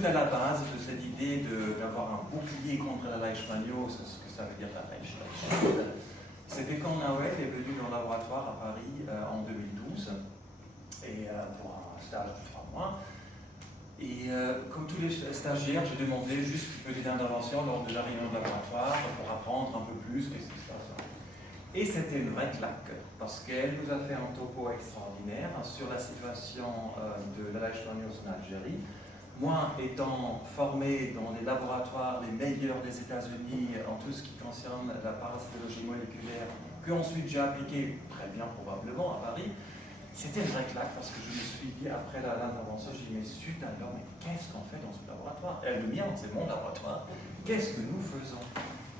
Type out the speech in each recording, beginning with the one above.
tout à la base de cette idée d'avoir un bouclier contre la leishmaniose, ce que ça veut dire la leishmaniose, c'était quand Nawel est venu dans le laboratoire à Paris en 2012, et, pour un stage de 3 mois. Et comme tous les stagiaires, j'ai demandé juste une petite intervention lors de la réunion de laboratoire pour apprendre un peu plus qu'est-ce qui se passe. Et c'était une vraie claque, parce qu'elle nous a fait un topo extraordinaire sur la situation de la leishmaniose en Algérie. Moi, étant formé dans les laboratoires les meilleurs des États-Unis en tout ce qui concerne la parasitologie moléculaire, que ensuite j'ai appliqué très bien probablement à Paris, c'était une vraie claque parce que je me suis dit, après l'intervention, j'ai dit, mais zut alors, mais qu'est-ce qu'on fait dans ce laboratoire? Le mien, c'est mon laboratoire. Qu'est-ce que nous faisons?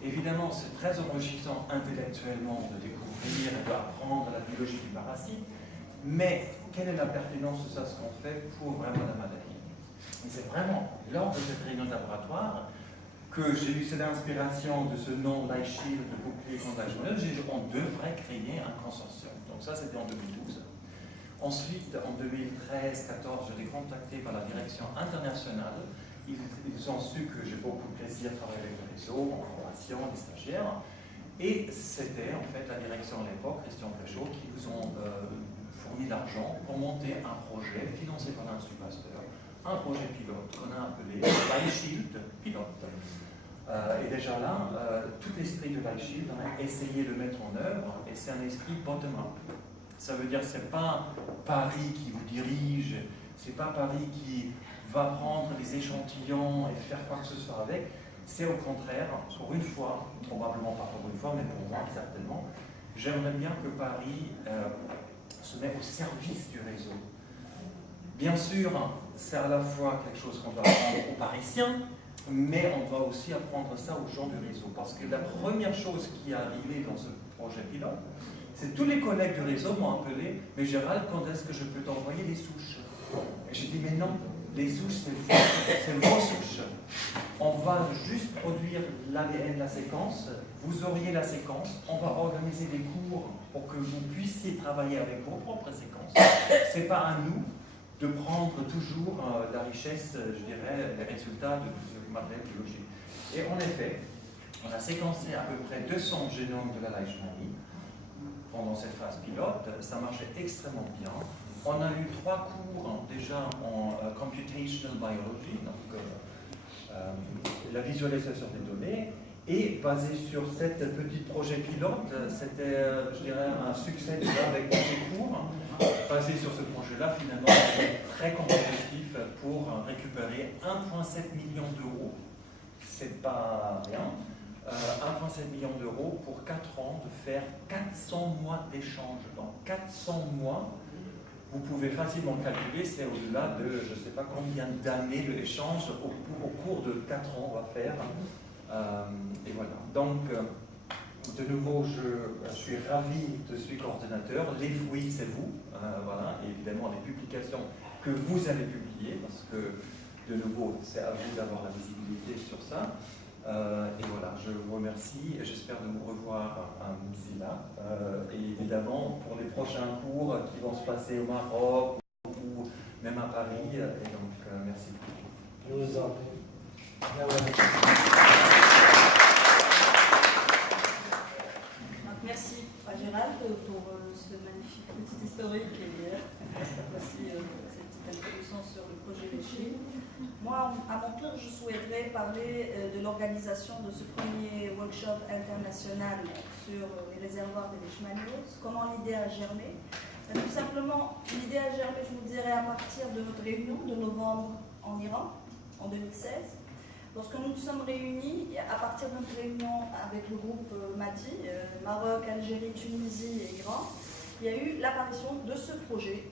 Évidemment, c'est très enrichissant intellectuellement de découvrir et d'apprendre la biologie du parasite, mais quelle est la pertinence de ça, ce qu'on fait pour vraiment la maladie? Et c'est vraiment lors de cette réunion de laboratoire que j'ai eu cette inspiration de ce nom LifeShield, de bouclier contre la leishmaniose. J'ai dit on devrait créer un consortium. Donc ça, c'était en 2012. Ensuite, en 2013-14, j'ai été contacté par la direction internationale. Ils ont su que j'ai beaucoup de plaisir à travailler avec le réseau, en formation, les stagiaires. Et c'était en fait la direction à l'époque, Christian Péchaud, qui nous ont fourni l'argent pour monter un projet financé par l'Institut Pasteur, un projet pilote qu'on a appelé LifeShield Pilote. Et déjà là, tout l'esprit de LifeShield, on a essayé de le mettre en œuvre, et c'est un esprit bottom-up. Ça veut dire que ce n'est pas Paris qui vous dirige, ce n'est pas Paris qui va prendre des échantillons et faire quoi que ce soit avec. C'est au contraire, pour une fois, probablement pas pour une fois, mais pour moi certainement, j'aimerais bien que Paris se mette au service du réseau. Bien sûr, c'est à la fois quelque chose qu'on doit apprendre aux Parisiens, mais on doit aussi apprendre ça aux gens du réseau. Parce que la première chose qui est arrivée dans ce projet pilote, c'est tous les collègues du réseau m'ont appelé, mais Gérald, quand est-ce que je peux t'envoyer les souches? Et j'ai dit, mais non, les souches, c'est vos souches. On va juste produire l'ADN, la séquence, vous auriez la séquence, on va organiser des cours pour que vous puissiez travailler avec vos propres séquences. Ce n'est pas à nous de prendre toujours la richesse, je dirais, les résultats de ce matériel biologique. Et en effet, on a séquencé à peu près 200 génomes de la leishmanie pendant cette phase pilote. Ça marchait extrêmement bien. On a eu 3 cours déjà en computational biology, donc la visualisation des données, et basé sur cet petit projet pilote, c'était, je dirais, un succès déjà avec ces cours. Basé sur ce projet-là, finalement, c'était très compétitif pour récupérer 1,7 million d'euros. C'est pas rien. 1,7 million d'euros pour 4 ans de faire 400 mois d'échange. Dans 400 mois, vous pouvez facilement calculer, c'est au-delà de je ne sais pas combien d'années de l'échange au cours de 4 ans on va faire. Et voilà. Donc, de nouveau, je suis ravi de ce coordinateur. Les fruits, c'est vous. Voilà. Et évidemment, les publications que vous allez publier, parce que, de nouveau, c'est à vous d'avoir la visibilité sur ça. Et voilà, je vous remercie et j'espère de vous revoir ici là. Et évidemment, pour les prochains cours qui vont se passer au Maroc ou même à Paris. Et donc, merci beaucoup. Nous en Merci à Gérald pour ce magnifique petit historique et aussi cette petite introduction sur le projet LifeShield. Moi, à mon tour, je souhaiterais parler de l'organisation de ce premier workshop international sur les réservoirs de leishmaniose, comment l'idée a germé. Tout simplement, l'idée a germé, je vous dirais, à partir de notre réunion de novembre en Iran, en 2016. Lorsque nous nous sommes réunis, à partir de notre réunion avec le groupe MATI, Maroc, Algérie, Tunisie et Iran, il y a eu l'apparition de ce projet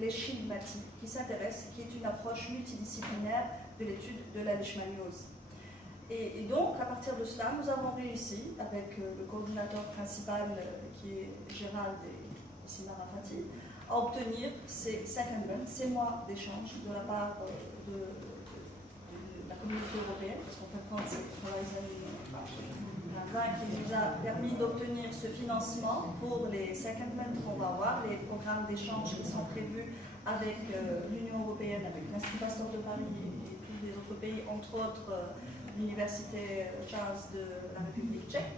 LifeShield MATI, qui s'intéresse, qui est une approche multidisciplinaire de l'étude de la leishmaniose. Et donc, à partir de cela, nous avons réussi, avec le coordinateur principal qui est Gérald et Sina Rafati, à obtenir ces secondments, ces mois d'échange de la part de la communauté européenne, parce qu'on fait prendre cette Horizon qui nous a permis d'obtenir ce financement pour les secondments qu'on va avoir, les programmes d'échange qui sont prévus avec l'Union européenne, avec l'Institut Pasteur de Paris et tous d'autres pays, entre autres l'Université Charles de la République tchèque.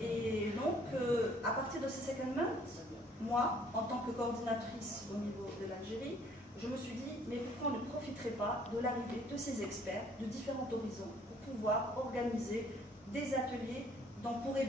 Et donc, à partir de ces secondments, moi, en tant que coordinatrice au niveau de l'Algérie, je me suis dit, mais pourquoi on ne profiterait pas de l'arrivée de ces experts de différents horizons pour pouvoir organiser des ateliers dont pourraient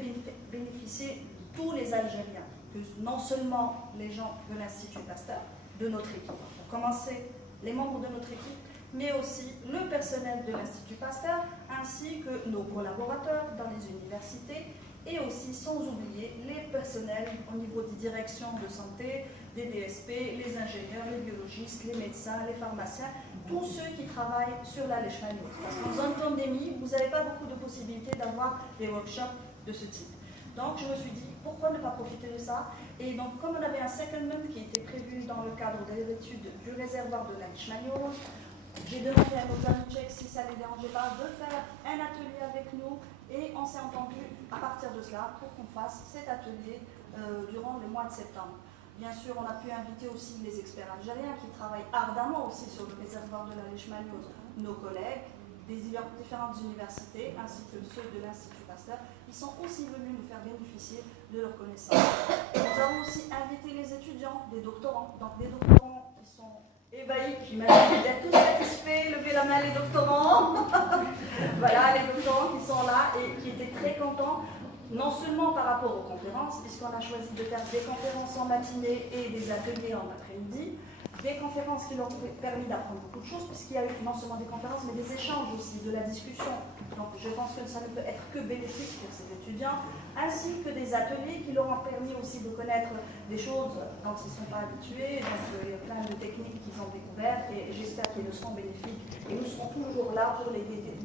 bénéficier tous les Algériens, que non seulement les gens de l'Institut Pasteur, de notre équipe, pour commencer les membres de notre équipe, mais aussi le personnel de l'Institut Pasteur, ainsi que nos collaborateurs dans les universités, et aussi sans oublier les personnels au niveau des directions de santé, des DSP, les ingénieurs, les biologistes, les médecins, les pharmaciens, tous ceux qui travaillent sur la leishmaniose. Parce qu'en zone pandémie, vous n'avez pas beaucoup de possibilités d'avoir des workshops de ce type. Donc je me suis dit, pourquoi ne pas profiter de ça? Et donc comme on avait un secondment qui était prévu dans le cadre de l'étude du réservoir de la leishmaniose, j'ai demandé à nos amis tchèques, si ça ne les dérangeait pas, de faire un atelier avec nous et on s'est entendu à partir de cela pour qu'on fasse cet atelier durant le mois de septembre. Bien sûr, on a pu inviter aussi les experts algériens qui travaillent ardemment aussi sur le réservoir de la leishmaniose, nos collègues des différentes universités ainsi que ceux de l'Institut Pasteur qui sont aussi venus nous faire bénéficier de leurs connaissances. Et nous avons aussi invité les étudiants, des doctorants, donc des doctorants qui sont ébahis, j'imagine que vous êtes tous satisfaits, levez la main les doctorants. Voilà, les doctorants qui sont là et qui étaient très contents, non seulement par rapport aux conférences, puisqu'on a choisi de faire des conférences en matinée et des ateliers en après-midi, des conférences qui leur ont permis d'apprendre beaucoup de choses, puisqu'il y a eu non seulement des conférences, mais des échanges aussi, de la discussion. Donc je pense que ça ne peut être que bénéfique pour ces étudiants, ainsi que des ateliers qui leur ont permis aussi de connaître des choses dont ils ne sont pas habitués. Donc il y a plein de techniques qu'ils ont découvertes et j'espère qu'ils le seront bénéfiques. Et nous serons toujours là pour les aider.